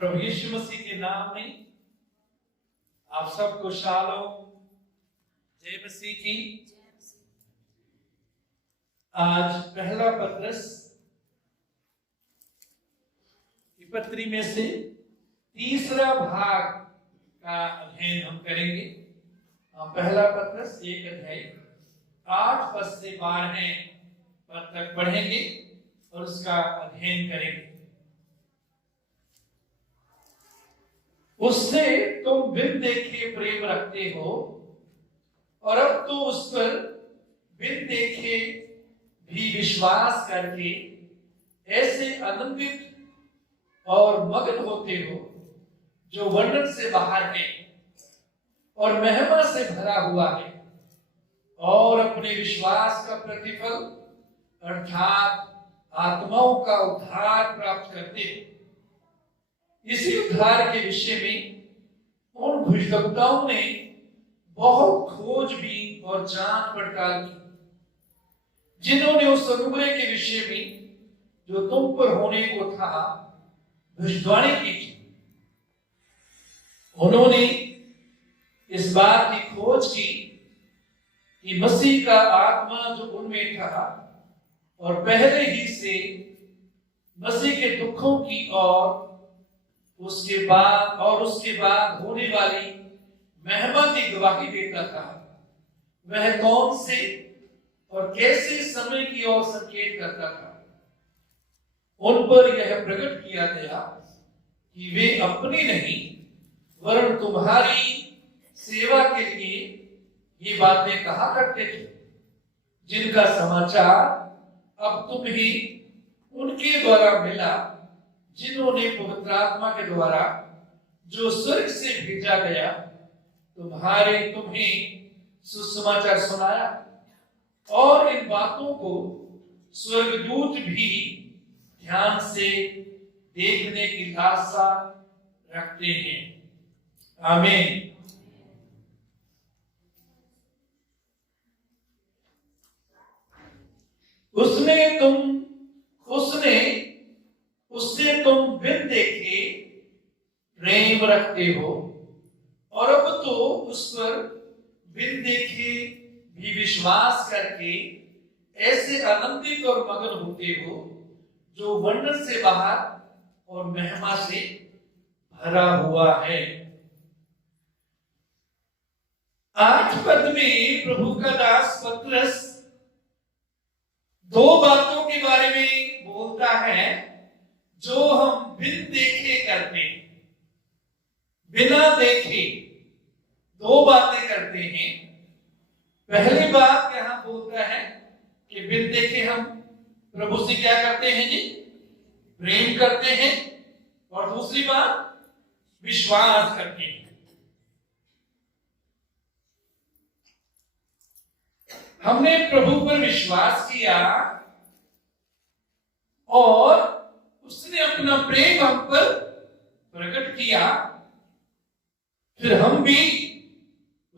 प्रभु यीशु मसीह के नाम में आप सबको शालोम, जय मसीह की। आज पहला पत्रस की पत्री में से तीसरा भाग का अध्ययन हम करेंगे। हम पहला पत्रस 1 अध्याय 8 पद से 12 पद तक पढ़ेंगे और उसका अध्ययन करेंगे। उससे तुम बिन देखे प्रेम रखते हो और अब तो उस पर बिन देखे भी विश्वास करके ऐसे आनंदित और मगन होते हो जो वर्णन से बाहर है और महिमा से भरा हुआ है, और अपने विश्वास का प्रतिफल अर्थात आत्माओं का उद्धार प्राप्त करते हो। इसी उद्धार के विषय में उन भुजबक्ताओं ने बहुत खोजबीन और जांच पड़ताल की, जिन्होंने उस अनुग्रह के विषय में जो तुम पर होने को था भविष्यवाणी की थी। उन्होंने इस बात की खोज की कि मसीह का आत्मा जो उनमें था और पहले ही से मसीह के दुखों की और उसके बाद होने वाली महिमा की गवाही देता था, वह कौन से और कैसे समय की ओर संकेत करता था। उन पर यह प्रकट किया गया कि वे अपनी नहीं वरन तुम्हारी सेवा के लिए ये बातें कहा करते थे, जिनका समाचार अब तुम्हें उनके द्वारा मिला, जिन्होंने पवित्र आत्मा के द्वारा जो स्वर्ग से भेजा गया तुम्हें सुसमाचार सुनाया। और इन बातों को स्वर्गदूत भी ध्यान से देखने की आशा रखते हैं। आमीन। उससे तुम बिन देखे प्रेम रखते हो और अब तो उस पर बिन देखे भी विश्वास करके ऐसे आनंदित और मगन होते हो जो वर्णन से बाहर और महिमा से भरा हुआ है। 8 पद में प्रभु का दास पत्रस 2 बातों के बारे में बोलता है जो हम बिन देखे करते हैं। बिना देखे 2 बातें करते हैं। पहली बात यहां बोलता है कि बिन देखे हम प्रभु से क्या करते हैं जी? प्रेम करते हैं। और दूसरी बात विश्वास करते हैं। हमने प्रभु पर विश्वास किया और उसने अपना प्रेम हम पर प्रकट किया, फिर हम भी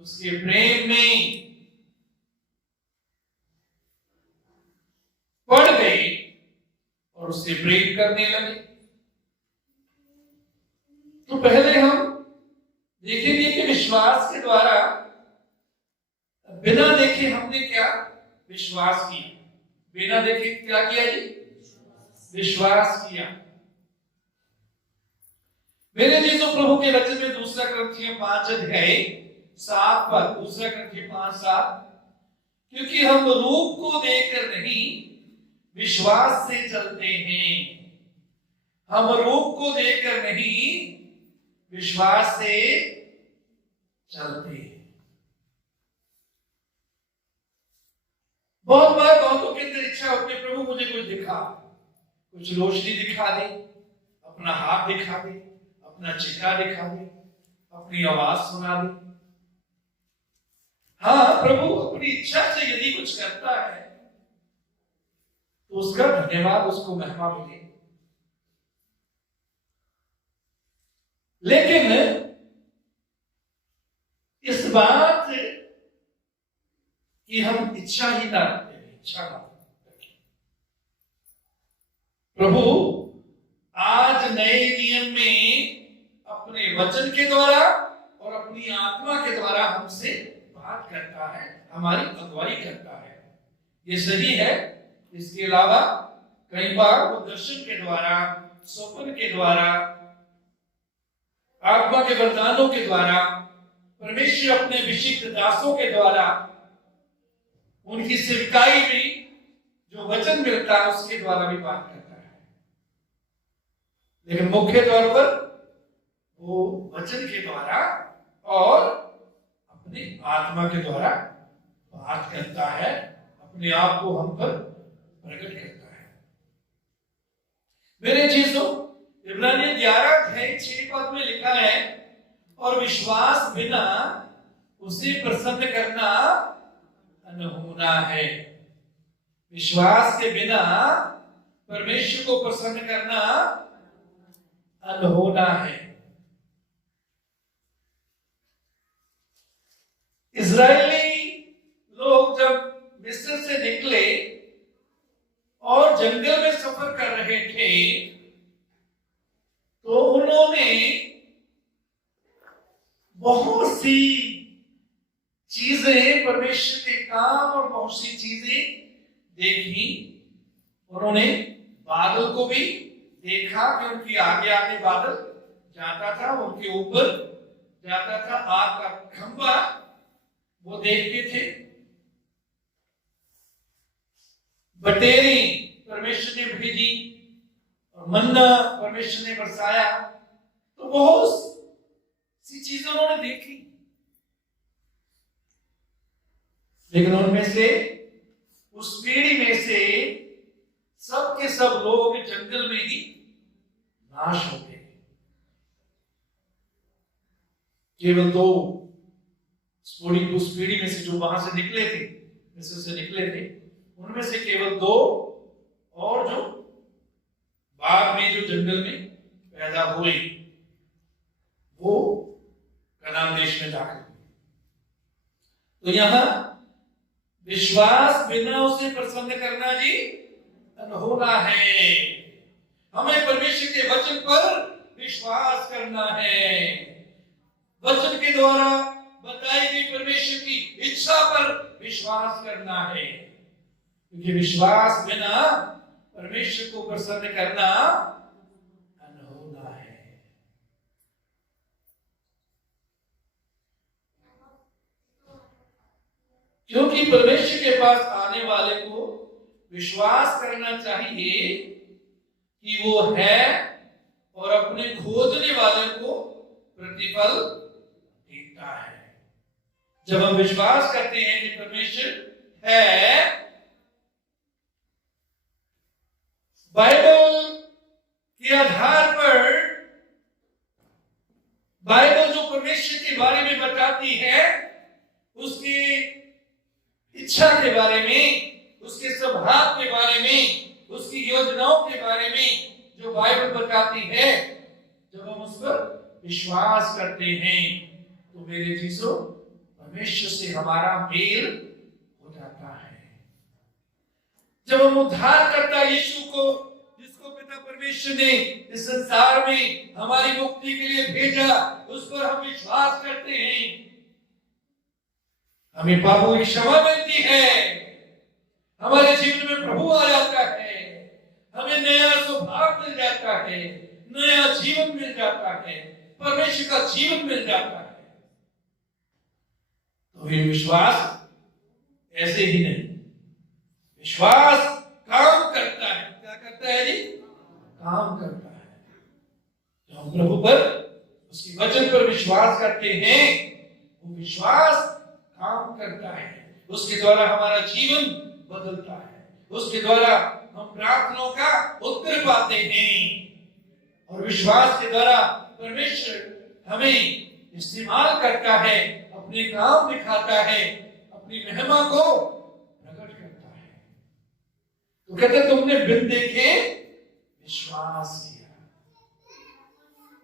उसके प्रेम में पड़ गए और उससे प्रेम करने लगे। तो पहले हम देखेंगे कि विश्वास के द्वारा बिना देखे हमने क्या विश्वास किया। बिना देखे क्या किया जी? विश्वास किया। मेरे चीजों प्रभु के वचन में 2 कुरिन्थियों 5 अध्याय 7 पद, 2 कुरिन्थियों 5:7, क्योंकि हम रूप को देखकर नहीं विश्वास से चलते हैं। हम रूप को देखकर नहीं विश्वास से चलते हैं। बहुत बार बहुतों के अंदर इच्छा होती है, प्रभु मुझे कुछ दिखा, कुछ रोशनी दिखा दे, अपना हाथ दिखा दे, अपना चेहरा दिखा दे, अपनी आवाज सुना दे। हाँ, प्रभु अपनी इच्छा से यदि कुछ करता है तो उसका धन्यवाद, उसको महिमा मिले। लेकिन इस बात कि हम इच्छा ही ना रखते हैं, इच्छा ना रखें। प्रभु आज नए नियम में अपने वचन के द्वारा और अपनी आत्मा के द्वारा हमसे बात करता है, हमारी अगुवाई करता है। ये सही है। इसके अलावा कई बार वो दर्शन के द्वारा, स्वप्न के द्वारा, आत्मा के वरदानों के द्वारा, परमेश्वर अपने विशिष्ट दासों के द्वारा, उनकी सेवकाई में जो वचन मिलता है उसके द्वारा भी बात करता है। लेकिन मुख्य तौर पर वो वचन के द्वारा और अपनी आत्मा के द्वारा बात करता है, अपने आप को हम पर प्रकट करता है। मेरे चीजों, इब्रानियों 11:6 में लिखा है, और विश्वास बिना उसे प्रसन्न करना अनहोना है। विश्वास के बिना परमेश्वर को प्रसन्न करना अनहोना है। इजरायली लोग जब मिस्र से निकले और जंगल में सफर कर रहे थे, तो उन्होंने बहुत सी चीजें, परमेश्वर के काम और बहुत सी चीजें देखी। उन्होंने बादल को भी देखा कि उनके आगे आगे बादल जाता था, उनके ऊपर जाता था, आग का खंभा वो देखते थे। बटेरी परमेश्वर ने भेजी और मन्ना परमेश्वर ने बरसाया। तो बहुत सी चीजें उन्होंने देखी, लेकिन उनमें से, उस पीढ़ी में से सब के सब लोग जंगल में ही नाश हो गए। केवल दो उस पीढ़ी में से जो वहां से निकले थे, मिस्र से निकले थे, उनमें से केवल दो, और जो बाद में जो जंगल में पैदा हुए वो कनान देश में दाखिल हुए। तो यहां विश्वास बिना उसे प्रसन्न करना जी अनहोना है। हमें परमेश्वर के वचन पर विश्वास करना है, वचन के द्वारा बताई गई परमेश्वर की इच्छा पर विश्वास करना है, क्योंकि विश्वास बिना परमेश्वर को प्रसन्न करना अनहोना है। क्योंकि परमेश्वर के पास आने वाले को विश्वास करना चाहिए कि वो है, और अपने खोजने वाले को प्रतिफल देता है। जब हम विश्वास करते हैं कि परमेश्वर है, बाइबल के आधार पर, बाइबल जो परमेश्वर के बारे में बताती है, उसकी इच्छा के बारे में, उसके स्वभाव के बारे में, उसकी योजनाओं के बारे में जो बाइबल बताती है, जब हम उस पर विश्वास करते हैं, तो मेरे चीजों, परमेश्वर से हमारा मेल हो जाता है। जब हम उद्धारकर्ता यीशु को, जिसको पिता परमेश्वर ने इस संसार में हमारी मुक्ति के लिए भेजा, उस पर हम विश्वास करते हैं, हमें पापों की क्षमा मिलती है, हमारे जीवन में प्रभु आ जाता है, हमें नया स्वभाव मिल जाता है, नया जीवन मिल जाता है, परमेश्वर का जीवन मिल जाता है। तो ये विश्वास ऐसे ही नहीं, विश्वास काम करता है। क्या करता है जी? काम करता है। जब हम प्रभु पर, उसके वचन पर विश्वास करते हैं, वो विश्वास काम करता है। उसके द्वारा हमारा जीवन बदलता है, उसके द्वारा हम प्रार्थनाओं का उत्तर पाते हैं, और विश्वास के द्वारा परमेश्वर हमें इस्तेमाल करता है, अपने काम दिखाता है, अपनी महिमा को प्रकट करता है। तो कहते तुमने बिन देखे विश्वास किया।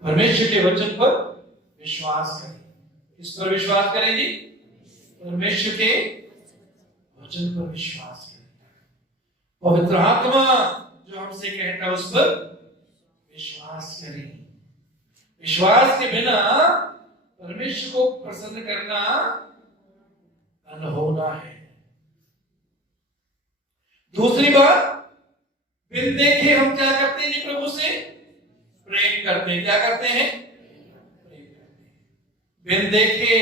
परमेश्वर के वचन पर विश्वास करें। किस पर विश्वास करें जी? परमेश्वर के वचन पर विश्वास करें। पवित्र आत्मा जो हमसे कहता है उस पर विश्वास करें। विश्वास के बिना परमेश्वर को प्रसन्न करना अनहोना है। दूसरी बात, बिन देखे हम क्या करते हैं? प्रभु से प्रेम करते हैं। क्या करते हैं? प्रेम करते हैं। बिन देखे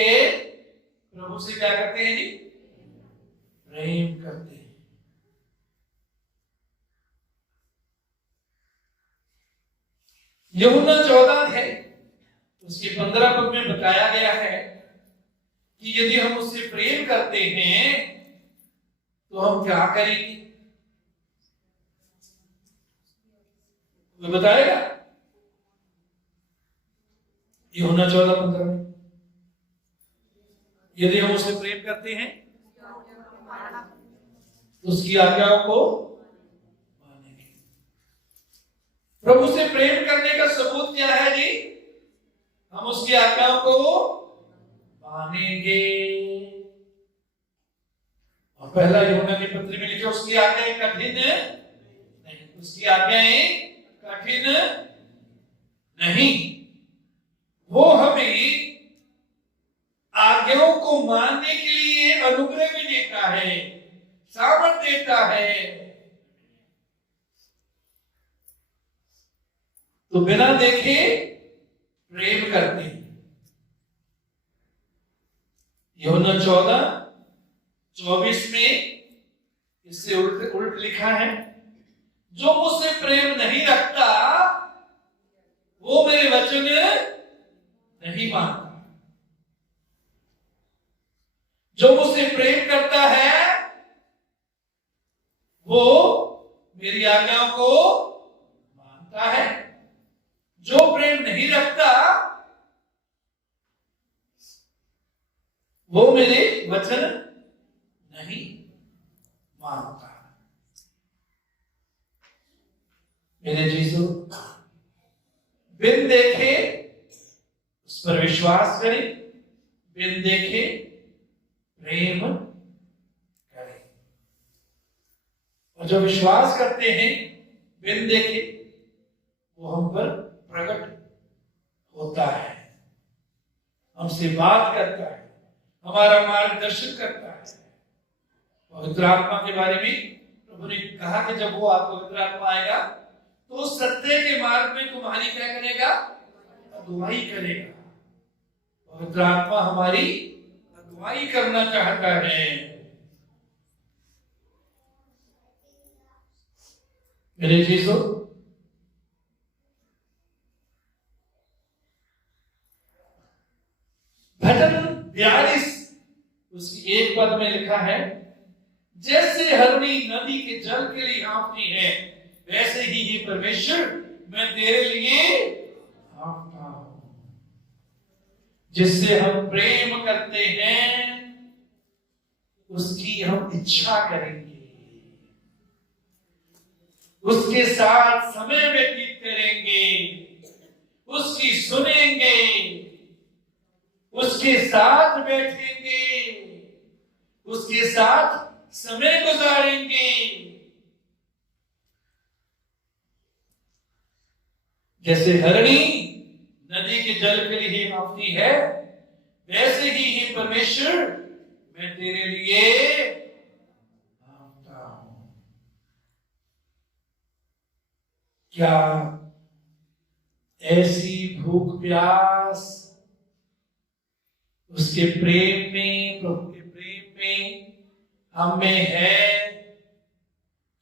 प्रभु से क्या करते हैं जी? प्रेम करते हैं। यूहन्ना 14 है, उसके 15 पद में बताया गया है कि यदि हम उससे प्रेम करते हैं तो हम क्या करेंगे? वो बताएगा यूहन्ना 14:15 में। यदि हम उससे प्रेम करते हैं तो उसकी आज्ञाओं को मानेंगे। प्रभु से प्रेम करने का सबूत क्या है जी? हम उसकी आज्ञाओं को मानेंगे। और पहला यूहन्ना के पत्र में लिखा, उसकी आज्ञाएं कठिन नहीं, उसकी आज्ञाएं कठिन नहीं। वो हमें आज्ञाओं को मानने के लिए अनुग्रह भी देता है, सामर्थ देता है। तो बिना देखे प्रेम करते हैं। यूहन्ना 14:24 में इससे उल्ट लिखा है, जो मुझसे प्रेम नहीं रखता वो मेरे वचन नहीं मानता। जो मुझसे प्रेम करता है वो मेरी आज्ञाओं को मानता है। जो प्रेम नहीं रखता वो मेरे वचन नहीं मानता। मेरे जीसू, बिन देखे उस पर विश्वास करें, बिन देखे प्रेम करें। और जो विश्वास करते हैं बिन देखे, वो हम पर प्रकट होता है, हमसे बात करता है, हमारा मार्गदर्शन करता है। पवित्र आत्मा के बारे में प्रभु ने कहा कि जब वो पवित्र आत्मा आएगा तो सत्य के मार्ग में तुम्हारी क्या करेगा? अगुवाई करेगा। पवित्र आत्मा हमारी अगुवाई करना चाहता है। मेरे जीसू, भजन 42 उसकी एक पद में लिखा है, जैसे हरणी नदी के जल के लिए हाँफती है, वैसे ही परमेश्वर मैं तेरे लिए हाँफता हूं। जिससे हम प्रेम करते हैं उसकी हम इच्छा करेंगे, उसके साथ समय व्यतीत करेंगे, उसकी सुनेंगे, उसके साथ बैठेंगे, उसके साथ समय गुजारेंगे। जैसे हरणी नदी के जल के लिए हाँफती है, वैसे ही परमेश्वर मैं तेरे लिए हाँफता हूं। क्या ऐसी भूख प्यास उसके प्रेम में, प्रभु के प्रेम में हम में है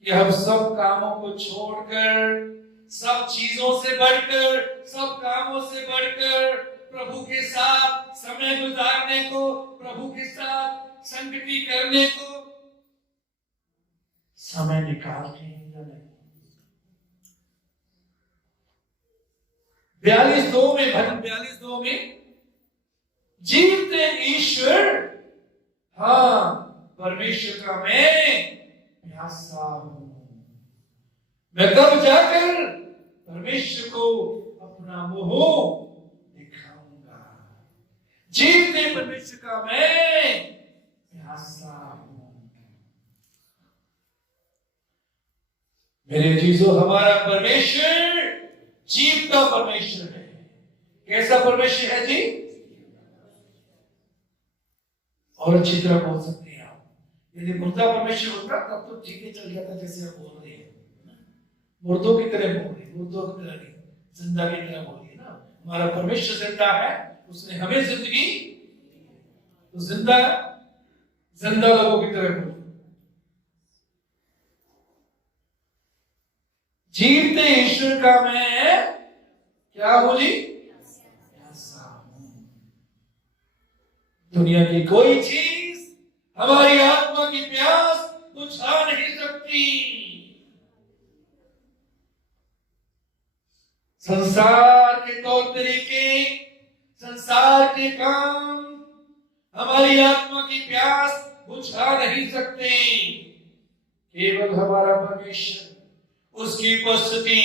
कि हम सब कामों को छोड़कर, सब चीजों से बढ़कर, सब कामों से बढ़कर प्रभु के साथ समय गुजारने को, प्रभु के साथ संगति करने को समय निकालते हैं या नहीं? 42:2 में, भजन 42:2 में, जीवते ईश्वर, हाँ परमेश्वर का मैं प्यासा हूं। मैं कब जाकर परमेश्वर को अपना मुंह दिखाऊंगा। जीवते परमेश्वर का मैं प्यासा हूं। मेरे चीजों, हमारा परमेश्वर जीवता परमेश्वर है। कैसा परमेश्वर है जी? और अच्छी तरह बोल सकते हैं आप। यदि मुर्दा परमेश्वर होता तब तो ठीक ही चल जाता, जैसे आप बोल रहे हैं। मुर्दों की तरह बोल रहे, मुर्दों की तरह नहीं, जिंदा की तरह बोलिए ना। हमारा परमेश्वर जिंदा है, उसने हमें जिंदगी, तो जिंदा जिंदा लोगों की तरह बोलिए। जीवते ईश्वर का मैं क्या हूं जी? दुनिया की कोई चीज हमारी आत्मा की प्यास बुझा नहीं सकती। संसार के तौर तरीके, संसार के काम हमारी आत्मा की प्यास बुझा नहीं सकते। केवल हमारा परमेश्वर, उसकी उपस्थिति,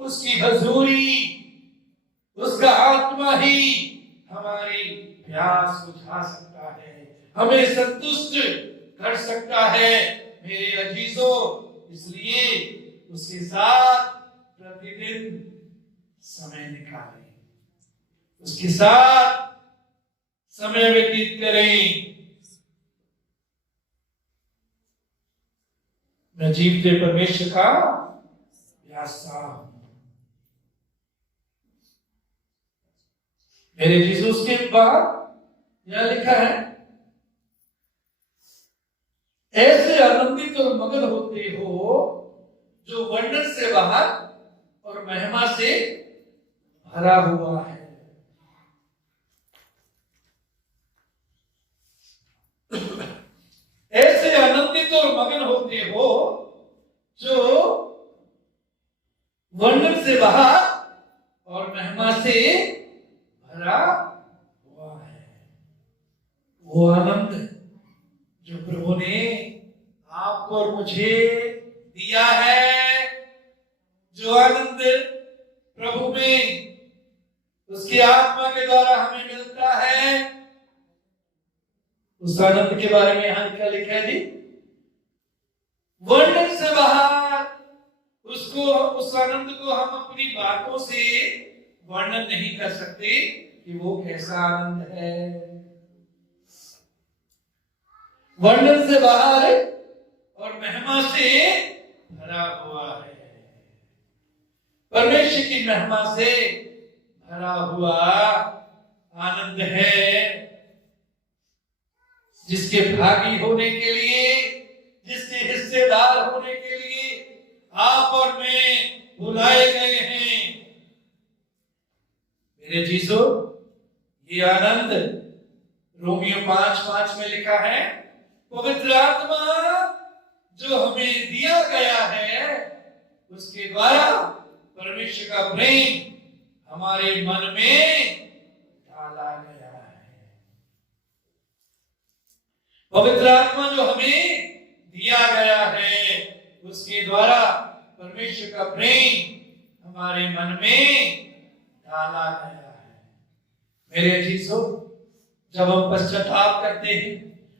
उसकी हजूरी, उसका आत्मा ही हमारी प्यास बुझा सकता है, हमें संतुष्ट कर सकता है। मेरे अजीजों, इसलिए उसके साथ प्रतिदिन समय निकालें, उसके साथ समय व्यतीत करें। मैं जीवते परमेश्वर का प्यासा हूं। मेरे यीशु के बाद यह लिखा है, ऐसे आनंदित और मगन होते हो जो वर्णन से बाहर और महिमा से भरा हुआ है। ऐसे आनंदित और मगन होते हो जो वर्णन से बाहर और महिमा से भरा हुआ है। वो आनंद जो प्रभु ने आपको और मुझे दिया है, जो आनंद प्रभु में उसकी आत्मा के द्वारा हमें मिलता है, उस आनंद के बारे में यहां क्या लिखा है जी? वर्णन से बाहर उसको, उस आनंद को हम अपनी बातों से वर्णन नहीं कर सकते कि वो कैसा आनंद है। वर्णन से बाहर और महिमा से भरा हुआ है। परमेश्वर की महिमा से भरा हुआ आनंद है, जिसके भागी होने के लिए, जिसके हिस्सेदार होने के लिए आप और मैं बुलाए गए हैं। मेरे जीसो, ये आनंद रोमियो 5:5 में लिखा है, पवित्र आत्मा जो हमें दिया गया है, उसके द्वारा परमेश्वर का प्रेम हमारे मन में डाला गया है। पवित्र आत्मा जो हमें दिया गया है, उसके द्वारा परमेश्वर का प्रेम हमारे मन में डाला गया है। मेरे अजीजों, जब हम पश्चाताप करते हैं,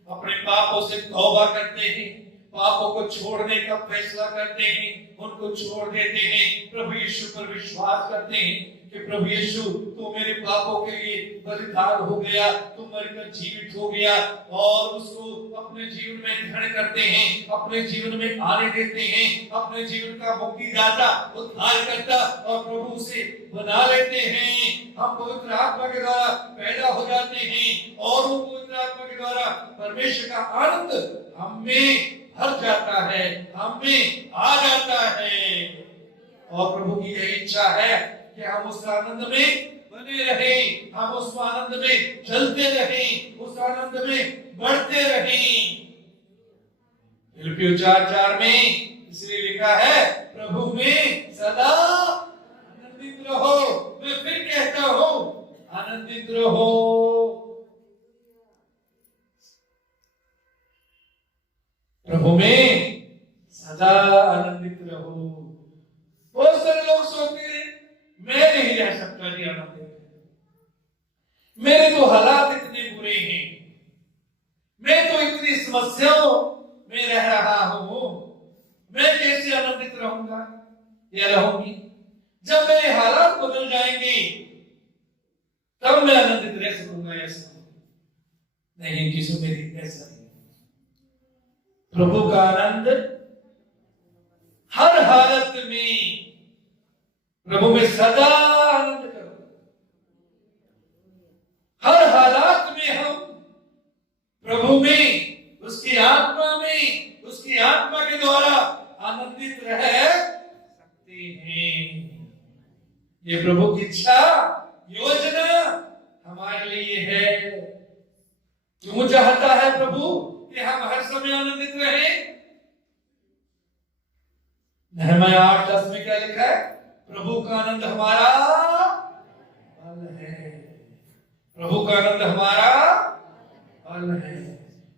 अपने पापों से तौबा करते हैं, पापों को छोड़ने का फैसला करते हैं, उनको छोड़ देते हैं, प्रभु यीशु पर विश्वास करते हैं कि प्रभु यीशु तू मेरे पापों के लिए बलिदान हो गया, तू मरकर जीवित हो गया, और उसको अपने जीवन में ग्रहण करते हैं, अपने जीवन में आने देते हैं, अपने जीवन का मुक्तिदाता, उद्धारकर्ता और प्रभु से बना लेते हैं। हम पवित्र आत्मा के द्वारा पैदा हो जाते हैं और वो पवित्र आत्मा के द्वारा परमेश्वर का आनंद हम में भर जाता है, हम में आ जाता है। और प्रभु की यही इच्छा है कि हम उस आनंद में बने रहें, हम उस आनंद में चलते रहें, उस आनंद में बढ़ते रहें। फिलिप्पियों 4:4 में इसलिए लिखा है, प्रभु में सदा आनंदित रहो। मैं फिर कहता हूं, आनंदित रहो। प्रभु में सदा आनंदित रहो। बहुत सारे लोग सोचते हैं, मैं नहीं रह सकता जी आनंदित, मेरे तो हालात इतने बुरे हैं, मैं तो इतनी समस्याओं में रह रहा हूं, मैं कैसे आनंदित रहूंगा या रहूंगी। जब मेरे हालात बदल जाएंगे, मैं आनंदित रह सकूंगा ऐसा नहीं, किसी मेरी ऐसा नहीं। प्रभु का आनंद हर हालत में, प्रभु में सदा आनंद करो। हर हालात में हम प्रभु में, उसकी आत्मा में, उसकी आत्मा के द्वारा आनंदित रह सकते हैं। ये प्रभु की इच्छा, योजना हमारे लिए है। क्यों चाहता है प्रभु कि हम हर समय आनंदित रहें? नहमीया 8:10 में क्या लिखा है? प्रभु का आनंद हमारा बल है। प्रभु का आनंद हमारा बल है।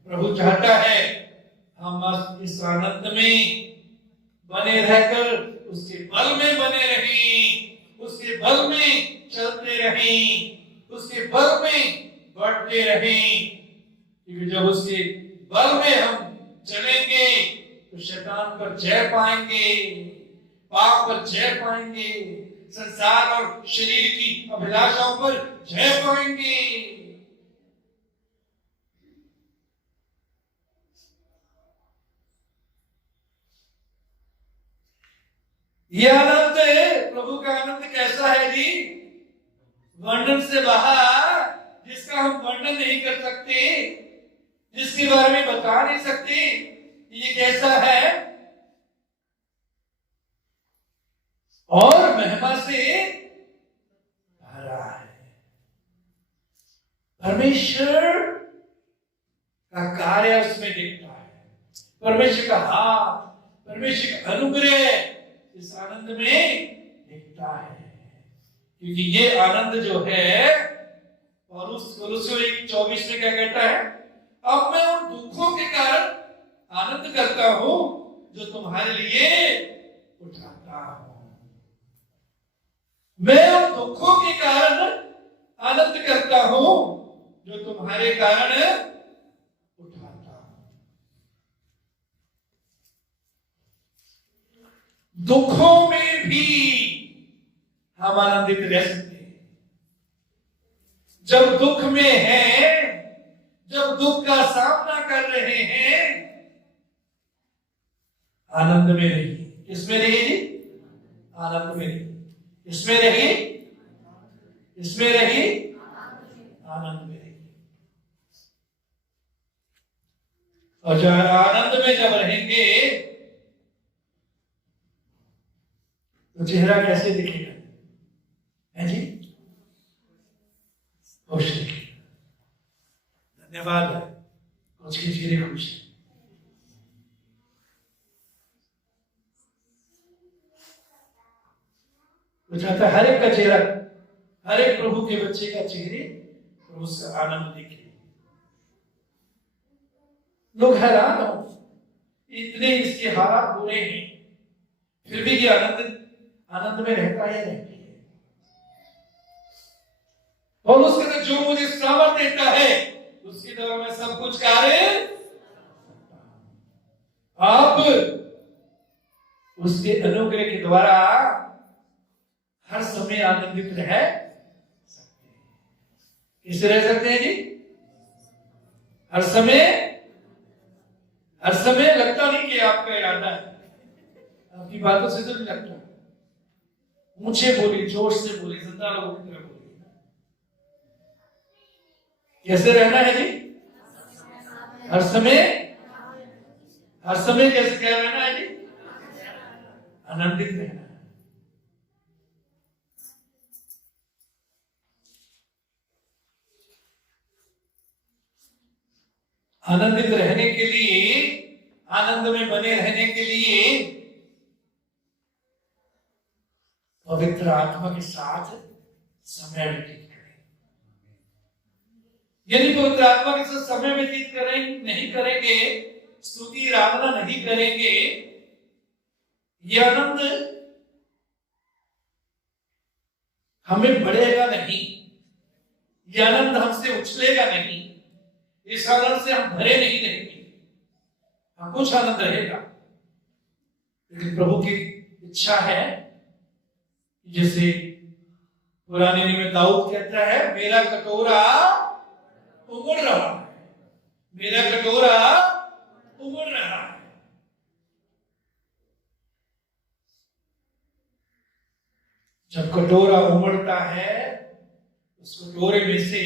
प्रभु चाहता है हम इस आनंद में बने रहकर उसके बल में बने रहें, उसके बल में चलते रहें, उसके बल में बढ़ते रहें। क्योंकि जब उसके बल में हम चलेंगे तो शैतान पर जय पाएंगे, पाप पर जय पाएंगे, संसार और शरीर की अभिलाषाओं पर जय पाएंगे। ये आनंद, प्रभु का आनंद कैसा है जी? वर्णन से बाहर, जिसका हम वर्णन नहीं कर सकते, जिसके बारे में बता नहीं सकते। ये कैसा है? और महिमा से भरा है। परमेश्वर का कार्य उसमें दिखता है, परमेश्वर का हाथ, परमेश्वर का अनुग्रह इस आनंद में दिखता है। क्योंकि ये आनंद जो है, और उस कोलोसियों 1:24 में क्या कहता है? अब मैं उन दुखों के कारण आनंद करता हूं जो तुम्हारे लिए उठाता हूं। मैं उन दुखों के कारण आनंद करता हूं जो तुम्हारे कारण उठाता हूं। दुखों में भी हम आनंदित रह सकते हैं। जब दुख में हैं, जब दुख का सामना कर रहे हैं, आनंद में रहिए। किसमें रहिए जी? आनंद में रहिए। इसमें रहिए, इसमें रहिए, आनंद में रहिए। और जब आनंद में जब रहेंगे तो चेहरा कैसे दिखेगा? है जी? खुश दिखेगा। धन्यवाद है, कुछ के चेहरे खुश है। वो चाहता है हर एक का चेहरा, हर एक प्रभु के बच्चे का चेहरे प्रभु से आनंद दिखे। लोग हैरान हो, इतने इसके हालात बुरे हैं, फिर भी ये आनंद में रहता है, रहती है। और उसके जो मुझे सामर्थ देता है उसके द्वारा मैं सब कुछ कार्य, आप उसके अनुग्रह के द्वारा हर समय आनंदित रह सकते हैं। किससे रह सकते हैं जी? हर समय लगता नहीं कि आपका इरादा है, आपकी बातों से तो नहीं लगता। ऊंचे बोली, जोश से बोली, जिंदा लोगों की तरह बोली। कैसे रहना है जी? हर समय कैसे क्या रहना है जी? आनंदित रहना है। आनंदित रहने के लिए, आनंद में बने रहने के लिए पवित्र आत्मा के साथ समय व्यतीत करें। यदि पवित्र आत्मा के साथ समय व्यतीत नहीं करेंगे, स्तुति आराधना नहीं करेंगे, ये आनंद हमें बढ़ेगा नहीं, ये आनंद हमसे उछलेगा नहीं, इस आनंद से हम भरे नहीं रहेंगे। हाँ, कुछ आनंद रहेगा, लेकिन प्रभु की इच्छा है जैसे पुराने नियम में दाऊद कहता है, मेरा कटोरा उमड़ रहा है, मेरा कटोरा उमड़ रहा है। जब कटोरा उमड़ता है, उस कटोरे में से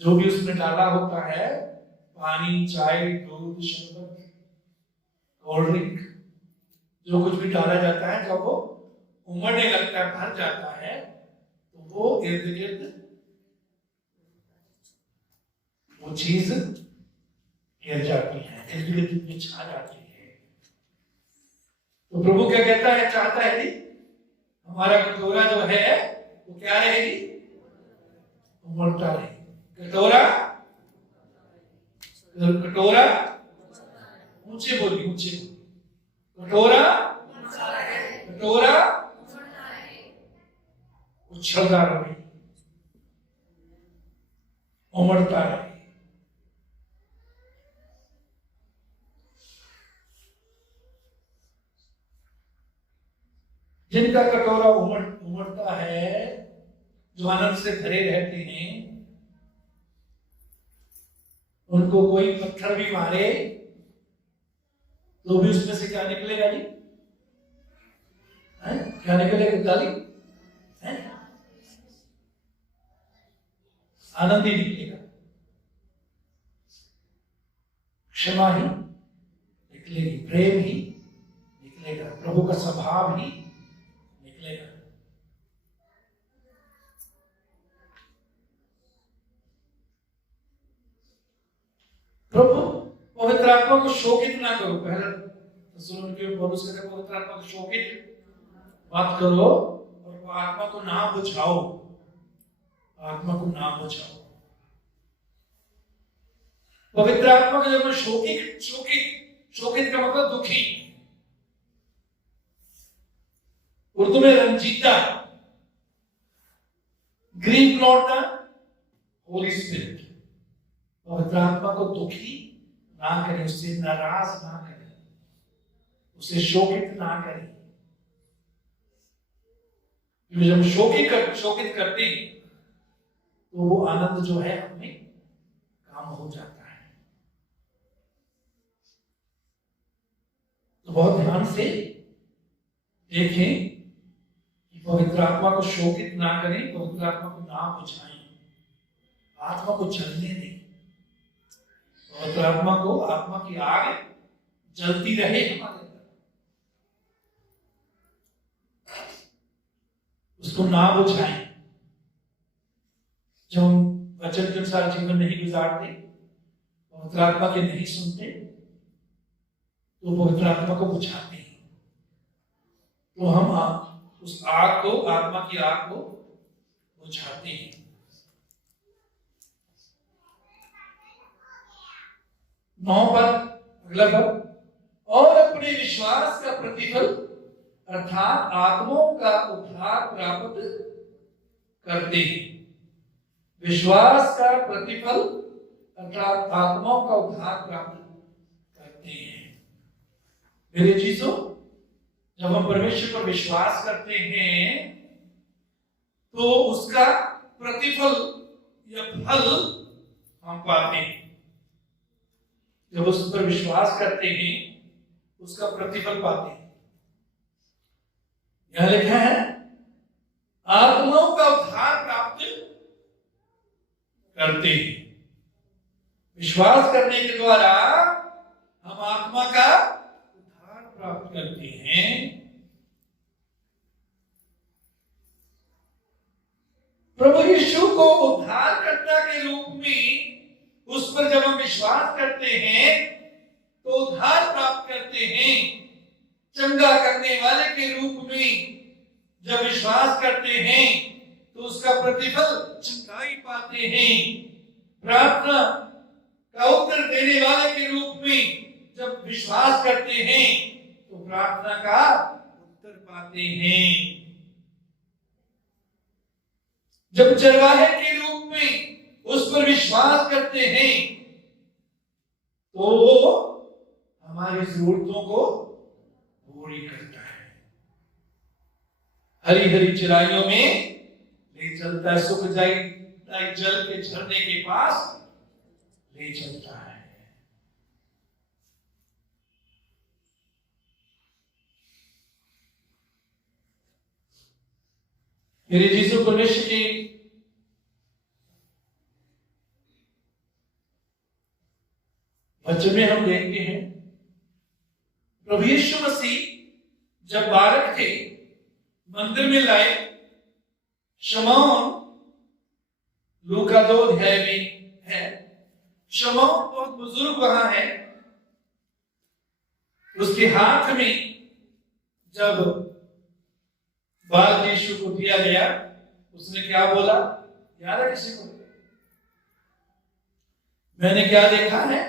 जो भी उसमें डाला होता है, पानी, चाय, दूध, शरबत, कोल्ड ड्रिंक, जो कुछ भी डाला जाता है, जब वो उमड़ने लगता है, भर जाता है, तो वो इर्द गिर्द वो चीज गिर जाती है, इर्द गिर्द में छा जाती है। तो प्रभु क्या कहता है, चाहता है कि हमारा कटोरा जो है वो क्या रहेगी, उमड़ता रहे। कटोरा, कटोरा ऊंचे बोली, ऊंचे बोली, कटोरा, कटोरा उछलता रहे, उमड़ता रहे। जिनका कटोरा उमड़ता है, जो आनंद से भरे रहते हैं, उनको कोई पत्थर भी मारे तो भी उसमें से क्या निकलेगा जी? क्या निकलेगा? गाली, आनंद ही निकलेगा, क्षमा ही निकलेगी, प्रेम ही निकलेगा, प्रभु का स्वभाव ही निकलेगा। प्रभु पवित्र आत्मा को शोकित ना करो। पहले थेसलोनिके पौलुस कहते हैं, पवित्र आत्मा को शोकित मत करो और आत्मा को ना बुझाओ, आत्मा को ना बुझाओ। पवित्र आत्मा का जब शोकित शोकित शोकित का मतलब दुखी, उर्दू में रंजीता, grieve not the Holy Spirit. पवित्र आत्मा को दुखी ना करें, उससे नाराज ना करें, उसे शोकित ना करें। जब शोकित करते हैं तो वो आनंद जो है हमें काम हो जाता है। तो बहुत ध्यान से देखें कि पवित्र आत्मा को शोकित ना करें, पवित्र आत्मा को ना बुझाएं, आत्मा को जलने दें। पवित्र आत्मा को, आत्मा की आग जलती रहे हमारे अंदर, उसको ना बुझाएं। जब हम वचन के अनुसार जीवन नहीं गुजारते, पवित्र आत्मा के नहीं सुनते, तो पवित्र आत्मा को बुझाते हैं। तो हम उस आग को, आत्मा की आग को बुझाते हैं। 9 पद, अगला पद, और अपने विश्वास का प्रतिफल अर्थात आत्माओं का उद्धार प्राप्त करते हैं। विश्वास का प्रतिफल अर्थात आत्माओं का उद्धार प्राप्त करते हैं। मेरे चीजों, जब हम परमेश्वर पर विश्वास करते हैं तो उसका प्रतिफल या फल हम पाते हैं। जब उस पर विश्वास करते हैं उसका प्रतिफल पाते हैं। यह लिखा है, आत्माओं का उद्धार प्राप्त करते हैं। विश्वास करने के द्वारा हम आत्मा का उद्धार प्राप्त करते हैं। प्रभु यीशु को उद्धारकर्ता के रूप में उस पर जब हम विश्वास करते हैं तो उद्धार प्राप्त करते हैं। चंगा करने वाले के रूप में जब विश्वास करते हैं तो उसका प्रतिफल चंगाई पाते हैं। प्रार्थना का उत्तर देने वाले के रूप में जब विश्वास करते हैं तो प्रार्थना का उत्तर पाते हैं। जब चरवाहे के रूप में उस पर विश्वास करते हैं तो वो हमारी जरूरतों को पूरी करता है। हरी हरी चराइयों में ले चलता है, सुख जाई जल के झरने के पास ले चलता है। मेरे यीशु परमेश्वर के वचन में हम देखते हैं, प्रभु यीशु मसीह जब बालक थे मंदिर में लाए, शमौन लूका 2 अध्याय में है, शमौन बहुत बुजुर्ग वहां है, उसके हाथ में जब बाल यीशु को दिया गया, उसने क्या बोला याद है किसी को? मैंने क्या देखा है?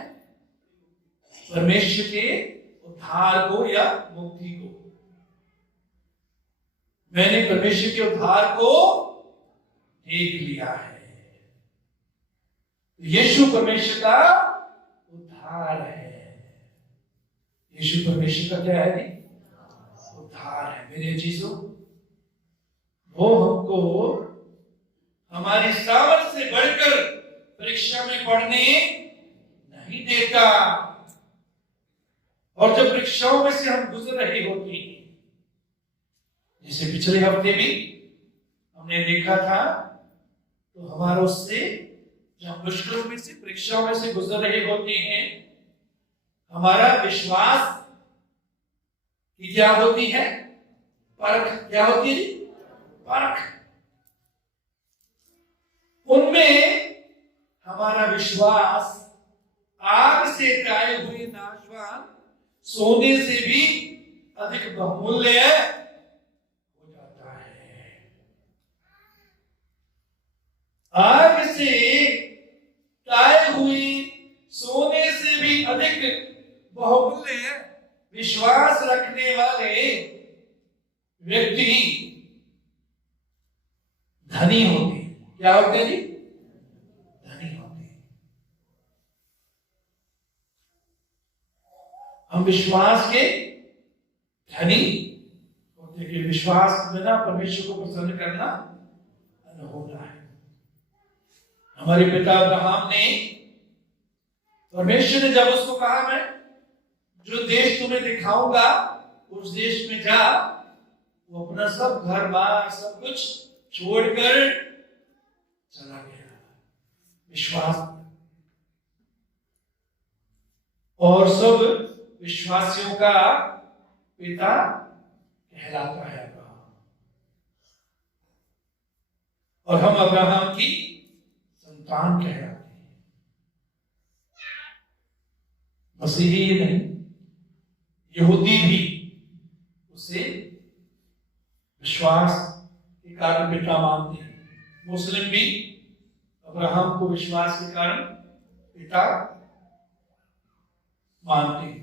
परमेश्वर के उद्धार को या मुक्ति को। मैंने परमेश्वर के उद्धार को देख लिया है। यीशु परमेश्वर का उद्धार है। यीशु परमेश्वर का क्या है? उद्धार है। मेरे चीजों, वो हमको हमारी सामर्थ से बढ़कर परीक्षा में पढ़ने नहीं देता। और जब परीक्षाओं में से हम गुजर रहे होते हैं, जैसे पिछले हफ्ते भी हमने देखा था, तो हमारा उससे जब मुश्किलों में से परीक्षाओं में से गुजर रहे होते हैं, हमारा विश्वास की क्या होती है? परख। क्या होती है? परख। उनमें हमारा विश्वास आग से ताए हुए नाशवान सोने से भी अधिक बहुमूल्य हो जाता है। आग से ताए हुए सोने से भी अधिक बहुमूल्य विश्वास रखने वाले व्यक्ति धनी होते हैं। क्या होते हैं जी? धनी होते हैं। हम विश्वास के धनी होते हैं। विश्वास बिना परमेश्वर को प्रसन्न करना अनहोना है। हमारे पिता अब्राहम ने, परमेश्वर ने जब उसको कहा, मैं जो देश तुम्हें दिखाऊंगा उस देश में जा, वो अपना सब घर बार सब कुछ छोड़कर चला गया। विश्वास। और सब विश्वासियों का पिता कहलाता है अब्राहम। और हम अब्राहम की संतान कहलाते हैं। मसीही ही नहीं, यहूदी भी उसे विश्वास के कारण पिता मानते हैं। मुस्लिम भी अब्राहम को विश्वास के कारण पिता मानते हैं।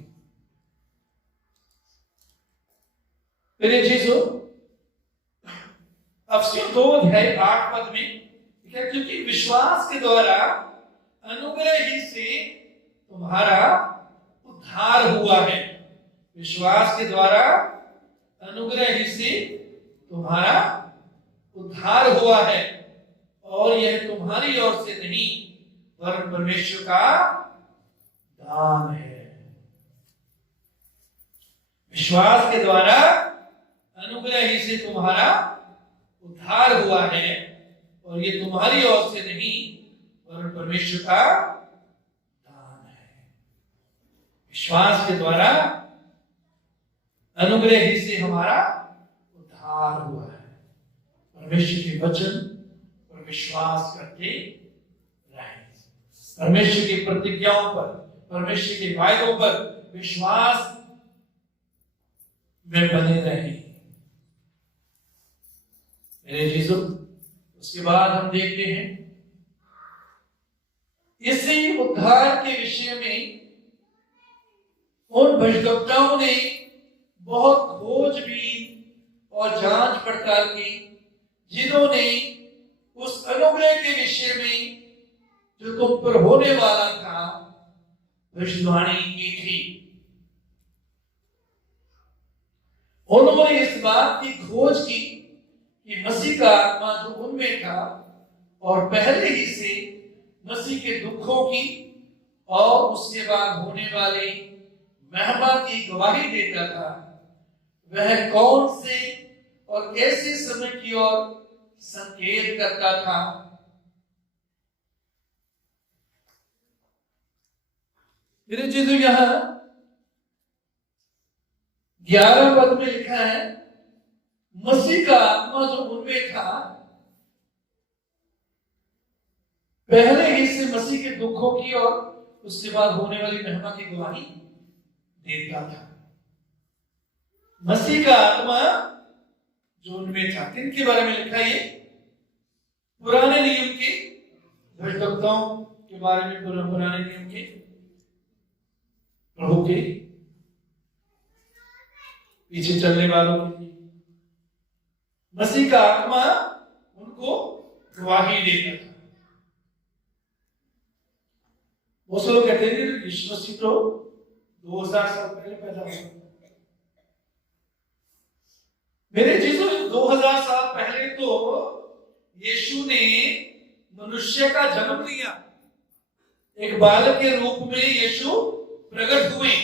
मेरे चीजों, अफसियों 2 अध्याय 8 पद में, क्योंकि विश्वास के द्वारा अनुग्रह ही से तुम्हारा उद्धार हुआ है। विश्वास के द्वारा अनुग्रह ही से तुम्हारा उद्धार हुआ है, और यह तुम्हारी ओर से नहीं वरन परमेश्वर का दान है। विश्वास के द्वारा अनुग्रह ही से तुम्हारा उद्धार हुआ है, और ये तुम्हारी ओर से नहीं वरन परमेश्वर का दान है। विश्वास के द्वारा अनुग्रह ही से हमारा उद्धार हुआ है। परमेश्वर के वचन पर विश्वास करते रहें। परमेश्वर की प्रतिज्ञाओं पर, परमेश्वर के वायदों पर विश्वास में बने रहें। मेरे चीजों, उसके बाद हम देखते हैं इसी उद्धार के विषय में उन भजगवक्ताओं ने बहुत खोजबीन और जांच पड़ताल की, जिन्होंने उस अनुग्रह के विषय में जो तुम पर होने वाला था भविष्यवाणी की थी। उन्होंने इस बात की खोज की कि मसीह का आत्मा जो उनमें था और पहले ही से मसीह के दुखों की और उसके बाद होने वाली महिमा की गवाही देता था, वह कौन से और कैसे समय की ओर संकेत करता था। मेरे चीजों यहां 11 पद में लिखा है, मसीह का आत्मा जो उनमें था पहले ही से मसीह के दुखों की और उसके बाद होने वाली महिमा की गवाही देता था। मसीह का आत्मा जो उनमें था, किनके बारे में लिखा है? पुराने नियम के भविष्यवक्ताओं के बारे में, पुराने नियम के प्रभु के पीछे चलने वालों के लिए मसीह का आत्मा उनको गवाही देता था। वो लोग कहते हैं कि यीशु मसीह तो 2000 साल पहले पैदा हुआ। मेरे चीजों 2000 साल पहले तो यीशु ने मनुष्य का जन्म लिया, एक बालक के रूप में यीशु प्रकट हुए।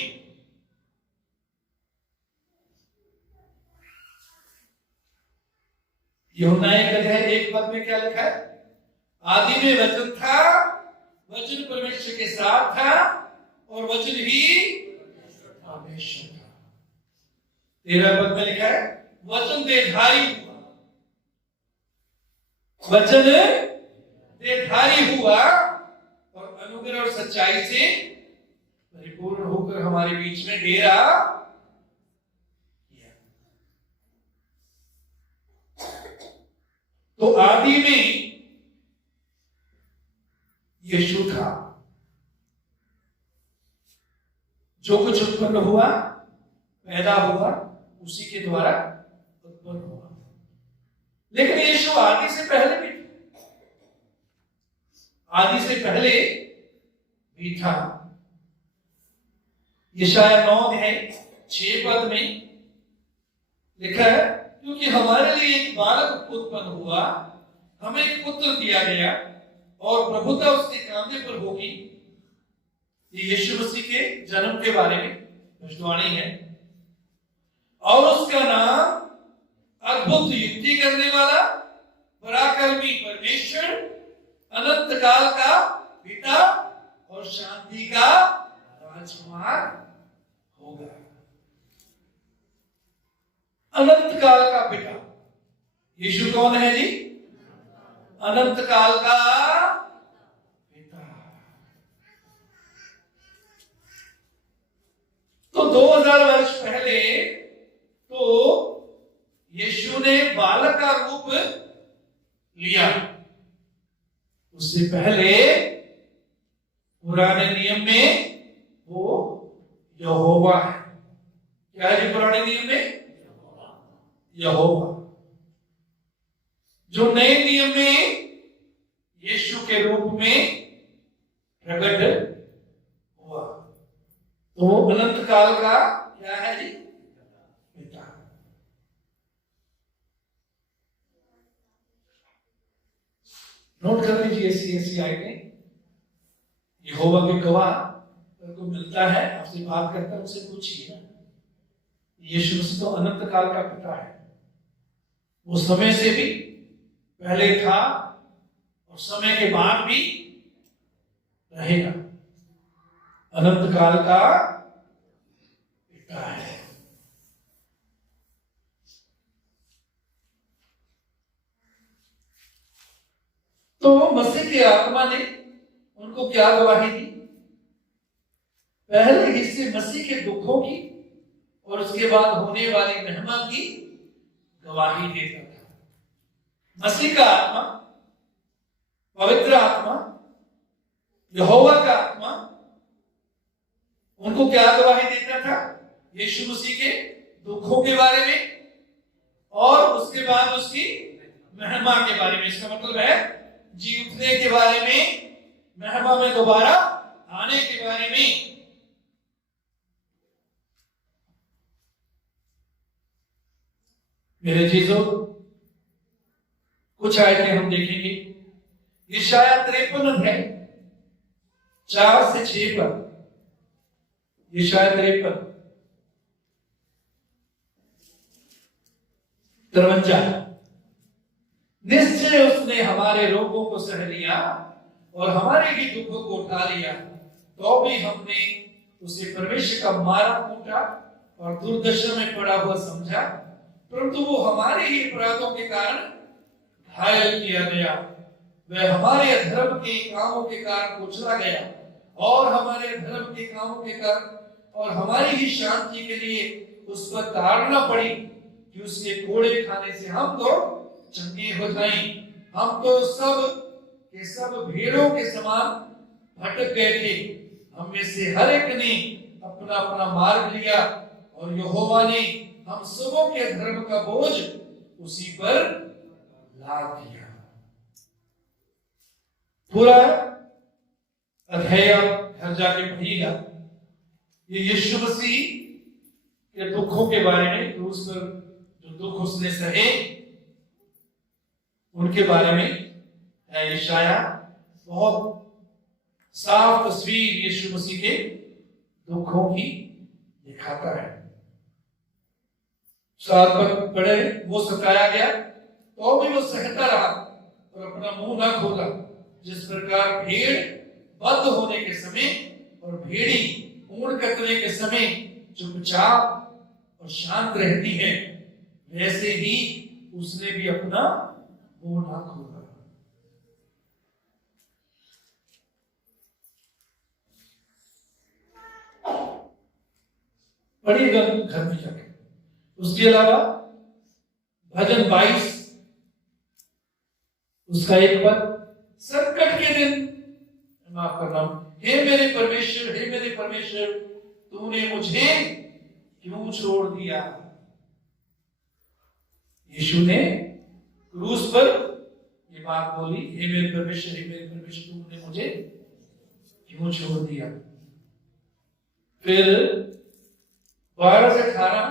यूहन्ना 1:1 में क्या लिखा है? आदि में वचन था, वचन परमेश्वर के साथ था और वचन ही परमेश्वर था। 13 में लिखा है, वचन देहधारी हुआ, वचन देहधारी हुआ और अनुग्रह और सच्चाई से परिपूर्ण होकर हमारे बीच में डेरा किया। तो आदि में यीशु था, जो कुछ उत्पन्न हुआ, पैदा हुआ, उसी के द्वारा उत्पन्न हुआ। लेकिन यीशु आदि से पहले भी था, आदि से पहले भी था। यशायाह 9:6 में लिखा है, क्योंकि हमारे लिए एक बालक उत्पन्न हुआ, हमें एक पुत्र दिया गया और प्रभुता उसके कांधे पर होगी। ये यीशु मसीह के जन्म के बारे में भविष्यवाणी है। और उसका नाम अद्भुत युक्ति करने वाला, पराक्रमी परमेश्वर, अनंत काल का पिता और शांति का राजकुमार होगा। अनंत काल का पिता यीशु कौन है जी? अनंत काल का पिता। तो 2000 वर्ष पहले तो यीशु ने बालक का रूप लिया। उससे पहले पुराने नियम में वो यहोवा है। क्या है जी पुराने नियम में? यहोवा। जो नए नियम में यीशु के रूप में प्रकट हुआ, तो वो अनंत काल का क्या है जी? पिता। नोट कर लीजिए ऐसी आयतें। यहोवा के गवाह को मिलता है, आपसे बात करता है, उनसे पूछिए। यीशु मसीह तो अनंत काल का पिता है, वो समय से भी पहले था और समय के बाद भी रहेगा। अनंत काल का पिता है। तो मसीह की आत्मा ने उनको क्या गवाही दी? पहले हिस्से मसीह के दुखों की और उसके बाद होने वाली महिमा की गवाही देता था। मसीह का आत्मा, पवित्र आत्मा, यहोवा का आत्मा उनको क्या गवाही देता था? यीशु मसीह के दुखों के बारे में और उसके बाद उसकी महिमा के बारे में। इसका मतलब है जी उठने के बारे में, महिमा में दोबारा आने के बारे में। मेरे चीजों, कुछ आयतें हम देखेंगे। यशाया 53 अध्याय 4 से 6 पर। यशाया 53 निश्चय उसने हमारे रोगों को सह लिया और हमारे ही दुखों को उठा लिया, तो भी हमने उसे परमेश्वर का मारा कूटा और दुर्दशा में पड़ा हुआ समझा, परंतु वो हमारे ही अपराधों के कारण घायल किया गया, वह हमारे अधर्म के कामों के कारण कुचला गया और हमारे अधर्म के कामों के कारण और हमारी ही शांति के लिए उस पर ताड़ना पड़ी कि उसके कोड़े खाने से हम तो चंगे हो जाएं। हम तो सब के सब भेड़ों के समान भटक गए थे, हम में से हर एक ने अपना अपना मार्ग लिया और यहोवा ने हम सबों के धर्म का बोझ उसी पर लाद दिया। पूरा अध्याय घर जाके पढ़िएगा। ये यीशु मसीह के दुखों के बारे में, क्रूस पर जो दुख उसने सहे उनके बारे में यशाया बहुत साफ तस्वीर यीशु मसीह के दुखों की दिखाता है। 7 पद पढ़े, वो सताया गया तो भी वो सहता रहा और अपना मुंह ना खोला, जिस प्रकार भेड़ बंद होने के समय और भेड़ी ऊन कतने के समय चुपचाप और शांत रहती है, वैसे ही उसने भी अपना मुंह ना खोला। पढ़िएगा घर में जाके। उसके अलावा भजन 22 उसका एक पद, संकट के दिन माफ करना, हे मेरे परमेश्वर, हे मेरे परमेश्वर, तूने मुझे क्यों छोड़ दिया। यीशु ने क्रूस पर ये बात बोली, हे मेरे परमेश्वर, हे मेरे परमेश्वर, तूने मुझे क्यों छोड़ दिया। फिर 12 से 18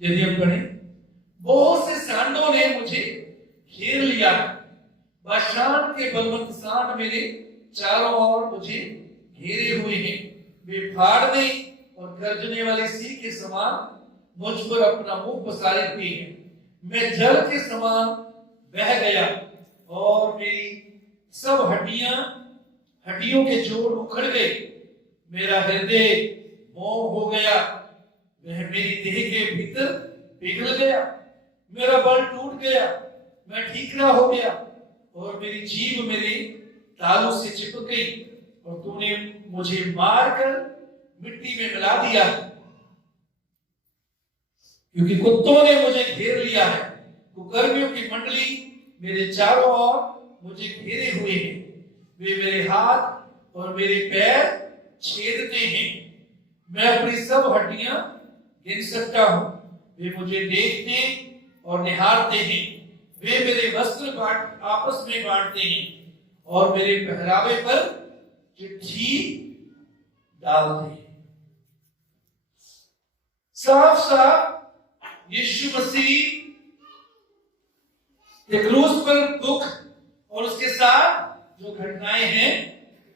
यदि हम पढ़ें, बहुत से सांडों ने मुझे घेर लिया, बाशान के बलवंत सांड मेरे चारों ओर मुझे घेरे हुए हैं, वे फाड़ने और गर्जने वाले सिंह के समान मुझ पर अपना मुंह पसारे हुए हैं। मैं जल के समान बह गया और मेरी सब हड्डियों के जोड़ उखड़ गए, मेरा हृदय मोह हो गया, वह मेरी देह के भीतर पिघल गया, मेरा बल टूट गया, मैं ठीकरा हो गया और मेरी जीभ मेरे तालू से चिपक गई और तूने मुझे मारकर मिट्टी में मिला दिया, क्योंकि कुत्तों ने मुझे घेर लिया है, कुकर्मियों की मंडली मेरे चारों ओर मुझे घेरे हुए हैं, वे मेरे हाथ और मेरे पैर छेदते हैं, मैं अपनी सब हड्डियां गिन सकता हूं, वे मुझे देखते और निहारते हैं, वे मेरे वस्त्र आपस में बांटते हैं और मेरे पहरावे पर चिट्ठी डालते हैं। साफ साफ यीशु मसीह के क्रूस पर दुख और उसके साथ जो घटनाएं हैं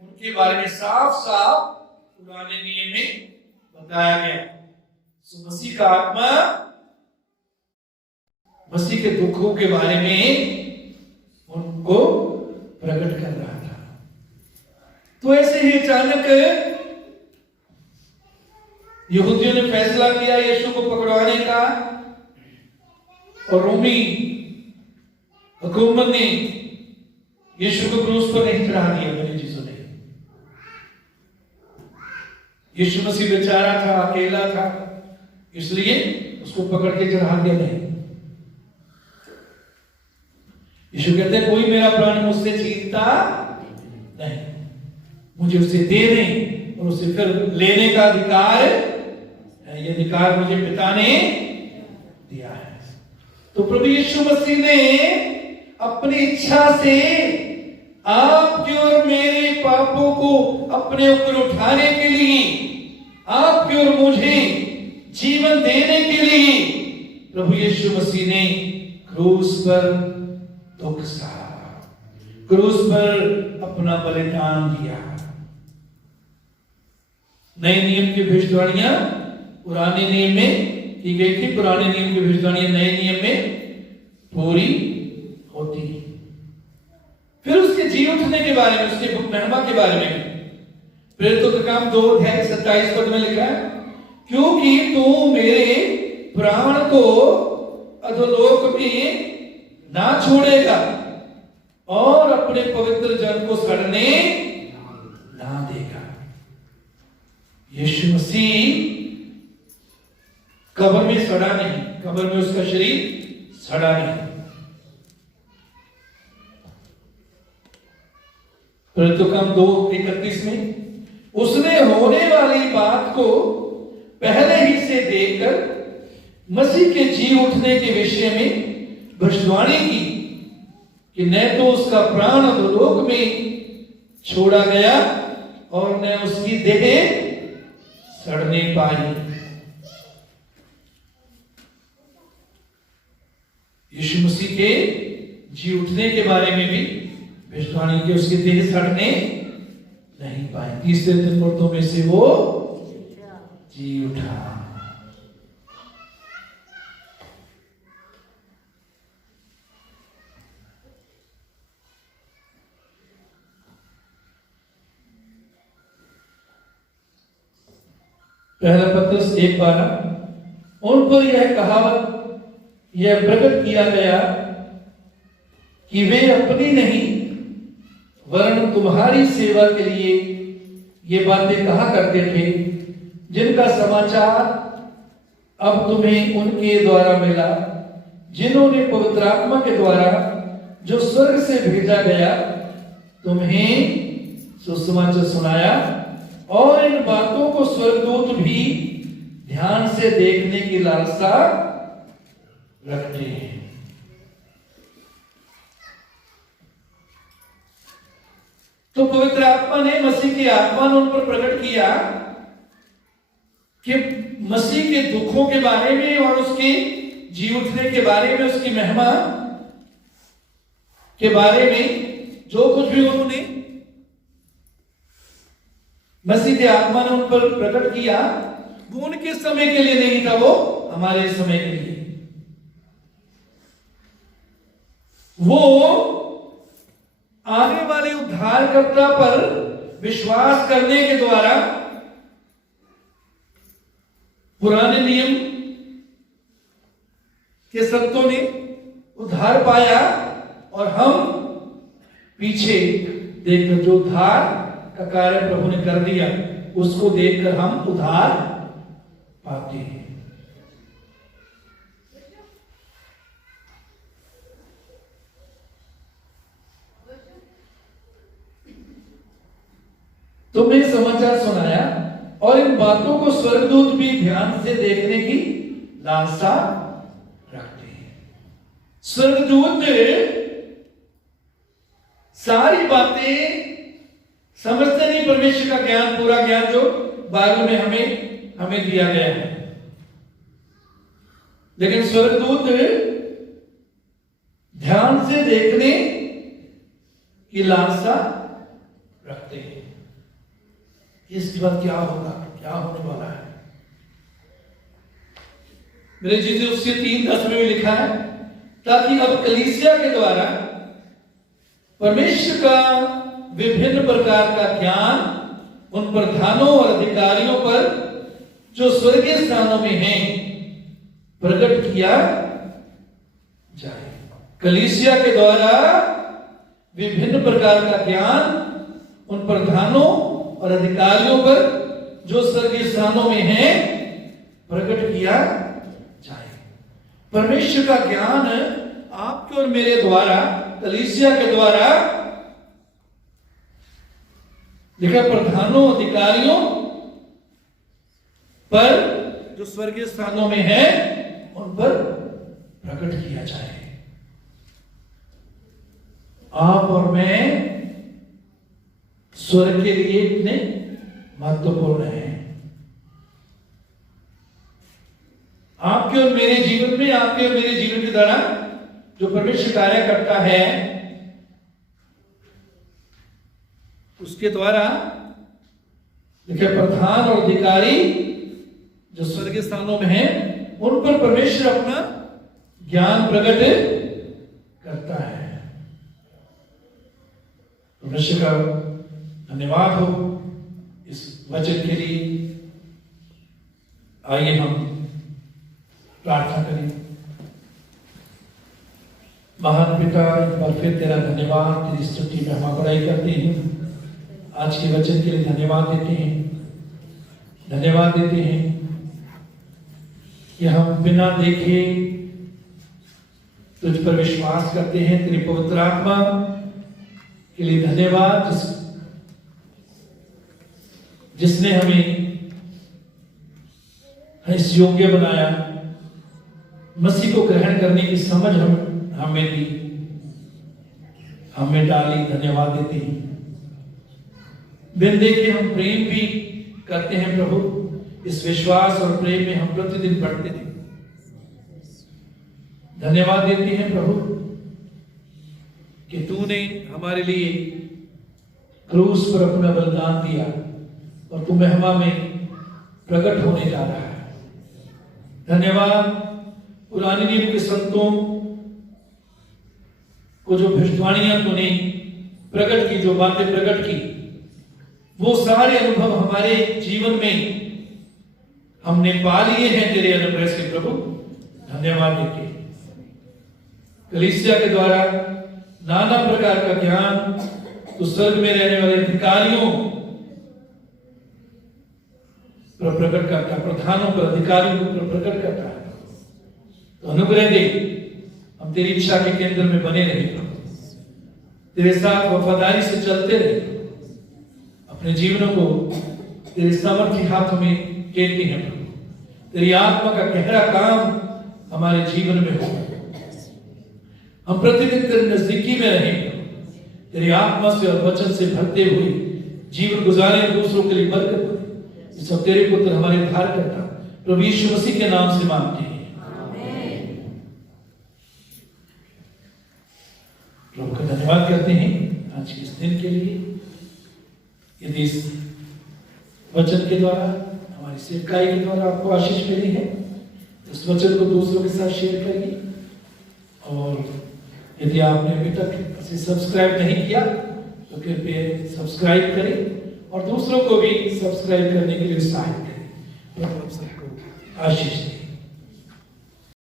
उनके बारे में साफ साफ पुराने नियम में बताया गया। सो मसीह का आत्मा मसीह के दुखों के बारे में उनको प्रकट कर रहा था। तो ऐसे ही अचानक यहूदियों ने फैसला किया यीशु को पकड़वाने का और रोमी हुकूमत ने यीशु को क्रूस पर नहीं चढ़ा दिया। मेरे चीजों ने यीशु मसीह बेचारा था, अकेला था, इसलिए उसको पकड़ के चढ़ा दिया नहीं। यीशु कहते हैं कोई मेरा प्राण मुझसे छीनता नहीं, मुझे उसे देने और उसे फिर लेने का अधिकार है, ये अधिकार मुझे पिता ने दिया है। तो प्रभु यीशु मसीह ने अपनी इच्छा से आपके और मेरे पापों को अपने ऊपर उठाने के लिए, आपके और मुझे जीवन देने के लिए प्रभु यीशु मसीह ने क्रूस पर दुख सहा, क्रूस पर अपना बलिदान दिया। नए नियम की भविष्यवाणियां पुराने नियम में की गई थी, पुराने नियम की भविष्यवाणियां नए नियम में पूरी होती। फिर उसके जी उठने के बारे में, उसके महिमा के बारे में प्रेरितों का काम 2:27 में लिखा है, क्योंकि तू मेरे प्राण को अधोलोक में ना छोड़ेगा और अपने पवित्र जन को सड़ने ना देगा। यीशु मसीह कब्र में सड़ा नहीं, कब्र में उसका शरीर सड़ा नहीं। प्रेरितों का काम 2:31 में, उसने होने वाली बात को पहले ही से देखकर मसीह के जी उठने के विषय में भविष्यवाणी की कि न तो उसका प्राण अधोलोक में छोड़ा गया और न उसकी देह सड़ने पाई। यीशु मसीह के जी उठने के बारे में भी भविष्यवाणी की, उसकी देह सड़ने नहीं पाई, तीसरे दिन मुर्दों में से वो जी उठा। पहला पत्रस 1:12, उन पर यह कहावत, यह प्रकट किया गया कि वे अपनी नहीं वरन तुम्हारी सेवा के लिए ये बातें कहा करते थे, जिनका समाचार अब तुम्हें उनके द्वारा मिला, जिन्होंने पवित्र आत्मा के द्वारा जो स्वर्ग से भेजा गया तुम्हें सुसमाचार सुनाया। और इन बातों को स्वर्गदूत भी ध्यान से देखने की लालसा रखते हैं। तो पवित्र आत्मा ने, मसीह की आत्मा ने उन पर प्रकट किया कि मसीह के दुखों के बारे में और उसके जी उठने के बारे में, उसकी महिमा के बारे में जो कुछ भी उन्होंने, मसीह की आत्मा ने उन पर प्रकट किया, वो उनके समय के लिए नहीं था, वो हमारे समय के लिए। वो आने वाले उद्धारकर्ता पर विश्वास करने के द्वारा पुराने नियम के संतों ने उद्धार पाया और हम पीछे देखकर जो उद्धार का कार्य प्रभु ने कर दिया उसको देखकर हम उद्धार पाते हैं। तुमने समाचार सुनाया और इन बातों को स्वर्गदूत भी ध्यान से देखने की लालसा रखते हैं। स्वर्गदूत सारी बातें समझते नहीं, परमेश्वर का ज्ञान, पूरा ज्ञान जो बाइबल में हमें दिया गया है, लेकिन स्वर्गदूत ध्यान से देखने की लालसा रखते हैं। इसके बाद क्या होगा, क्या होने वाला है। मेरे जीते उससे 3:10 में भी लिखा है, ताकि अब कलीसिया के द्वारा परमेश्वर का विभिन्न प्रकार का ज्ञान उन प्रधानों और अधिकारियों पर जो स्वर्गीय स्थानों में हैं प्रकट किया जाए। कलीसिया के द्वारा विभिन्न प्रकार का ज्ञान उन प्रधानों और अधिकारियों पर जो स्वर्गीय स्थानों में हैं प्रकट किया जाए। परमेश्वर का ज्ञान आपके और मेरे द्वारा, कलीसिया के द्वारा लिखा, प्रधानों अधिकारियों पर जो स्वर्गीय स्थानों में है उन पर प्रकट किया जाए। आप और मैं स्वर्ग के लिए कितने महत्वपूर्ण हैं। आपके और मेरे जीवन में, आपके और मेरे जीवन के द्वारा जो परमेश्वर कार्य करता है उसके द्वारा देखिए प्रधान और अधिकारी जो स्वर्गीय स्थानों में हैं उन पर परमेश्वर अपना ज्ञान प्रकट करता है। परमेश्वर का धन्यवाद हो इस वचन के लिए। आइए हम प्रार्थना करें। महान पिता, एक बार फिर तेरा धन्यवाद, तेरी स्तुति में हम बड़ाई करते हैं। आज के वचन के लिए धन्यवाद देते हैं, धन्यवाद देते हैं कि हम बिना देखे तुझ पर विश्वास करते हैं। तेरी पवित्र आत्मा के लिए धन्यवाद जिसने हमें इस योग्य बनाया, मसीह को ग्रहण करने की समझ हमें दी, हमें डाली। धन्यवाद देते हैं। बिन देखे हम प्रेम भी करते हैं प्रभु। इस विश्वास और प्रेम में हम प्रतिदिन बढ़ते हैं। धन्यवाद देते हैं प्रभु कि तूने हमारे लिए क्रूस पर अपना बलिदान दिया और तू महिमा में प्रकट होने जा रहा है। धन्यवाद पुराने नियम के संतों को जो भविष्यवाणियां तूने प्रकट की, जो बातें प्रकट की, वो सारे अनुभव हमारे जीवन में हमने पा लिए हैं तेरे अनुग्रह से प्रभु। धन्यवाद देते हैं। कलीसिया के द्वारा नाना प्रकार का ज्ञान तो स्वर्ग में रहने वाले अधिकारियों पर प्रकट करता है, प्रधानों पर, अधिकारियों पर प्रकट करता है। तो अनुग्रह दे, हम तेरी इच्छा के केंद्र में बने रहे, तेरे साथ वफादारी से चलते रहे, अपने जीवनों को तेरे सामर्थ्य हाथों में देते हैं प्रभु। तेरी आत्मा का गहरा काम हमारे जीवन में हो, हम प्रतिदिन तेरे नजदीकी में रहें, तेरी आत्मा से और वचन से भरते हुए जीवन गुजारे, दूसरों के लिए बरकत बने। ये सब तेरे पुत्र हमारे उद्धार करता प्रभु यीशु मसीह के नाम से मांगते हैं। प्रभु का धन्यवाद करते हैं आज के इस दिन के लिए। यदि इस वचन के द्वारा, हमारी सेवकाई के द्वारा आपको आशीष मिली है, इस वचन को दूसरों के साथ शेयर करिए। और यदि आपने अभी तक इसे सब्सक्राइब नहीं किया तो कृपया सब्सक्राइब करें और दूसरों को भी सब्सक्राइब करने के लिए उत्साहित करें। प्रभु आप सबको आशीष दें।